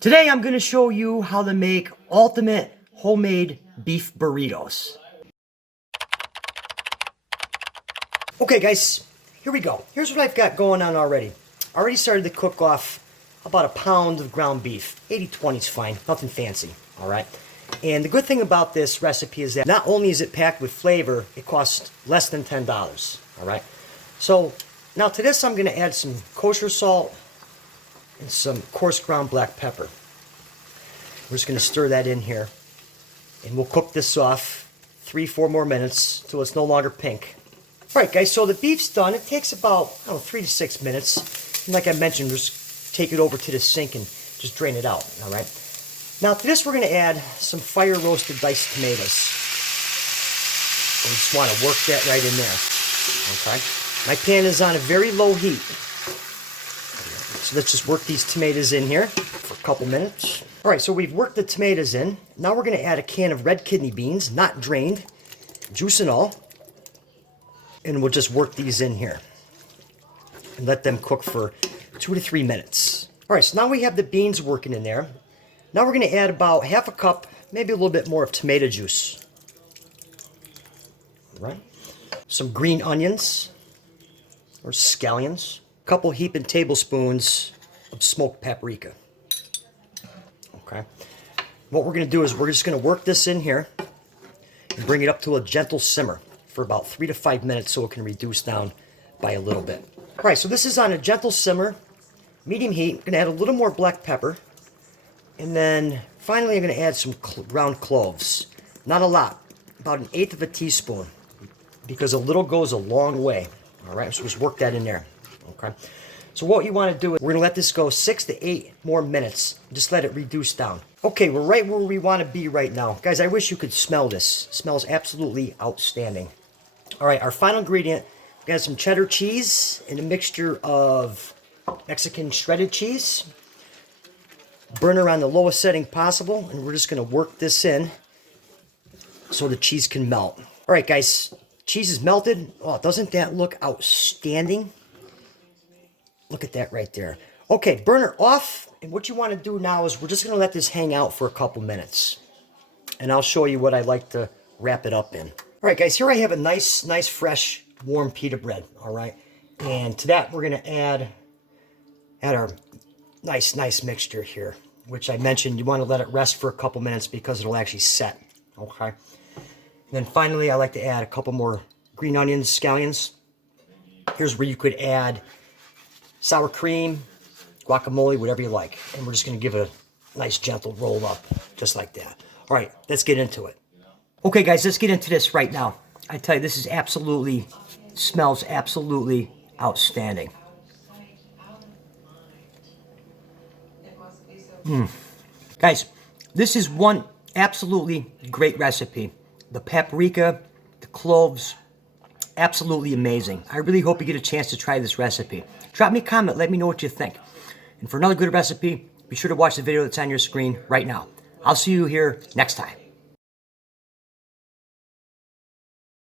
Today I'm going to show you how to make ultimate homemade beef burritos. Okay guys, here we go. Here's what I've got going on already. I already started to cook off about a pound of ground beef. 80-20 is fine, nothing fancy, alright? And the good thing about this recipe is that not only is it packed with flavor, it costs less than $10, alright? So now to this I'm going to add some kosher salt and some coarse ground black pepper. We're just going to stir that in here. And we'll cook this off 3-4 more minutes till it's no longer pink. Alright guys, so the beef's done. It takes about 3 to 6 minutes. And like I mentioned, just take it over to the sink and just drain it out. Alright. Now to this we're going to add some fire roasted diced tomatoes. We just want to work that right in there. Okay. My pan is on a very low heat. So let's just work these tomatoes in here for a couple minutes. Alright, so we've worked the tomatoes in. Now we're going to add a can of red kidney beans, not drained, juice and all. And we'll just work these in here. And let them cook for 2 to 3 minutes. Alright, so now we have the beans working in there. Now we're going to add about half a cup, maybe a little bit more of tomato juice. Alright. Some green onions, or scallions. Couple heaping tablespoons of smoked paprika. Okay. What we're going to do is we're just going to work this in here and bring it up to a gentle simmer for about 3 to 5 minutes so it can reduce down by a little bit. Alright, so this is on a gentle simmer, medium heat. I'm going to add a little more black pepper. And then finally I'm going to add some ground cloves. Not a lot, about 1/8 of a teaspoon, because a little goes a long way. Alright, so just work that in there. Okay. So what you want to do is we're going to let this go 6 to 8 more minutes. Just let it reduce down. Okay, we're right where we want to be right now. Guys, I wish you could smell this. It smells absolutely outstanding. Alright, our final ingredient, we got some cheddar cheese and a mixture of Mexican shredded cheese. Burner on the lowest setting possible, and we're just going to work this in so the cheese can melt. Alright guys, cheese is melted. Oh, doesn't that look outstanding? Look at that right there. Okay, burner off, and what you want to do now is we're just going to let this hang out for a couple minutes. And I'll show you what I like to wrap it up in. Alright guys, here I have a nice fresh, warm pita bread, alright? And to that we're going to add our nice mixture here, which I mentioned you want to let it rest for a couple minutes because it'll actually set, okay? And then finally I like to add a couple more green onions, scallions. Here's where you could add sour cream, guacamole, whatever you like. And we're just going to give it a nice gentle roll up, just like that. All right, let's get into it. Okay, guys, let's get into this right now. I tell you, this is smells absolutely outstanding. Guys, this is one absolutely great recipe. The paprika, the cloves, absolutely amazing. I really hope you get a chance to try this recipe. Drop me a comment, let me know what you think. And for another good recipe, be sure to watch the video that's on your screen right now. I'll see you here next time.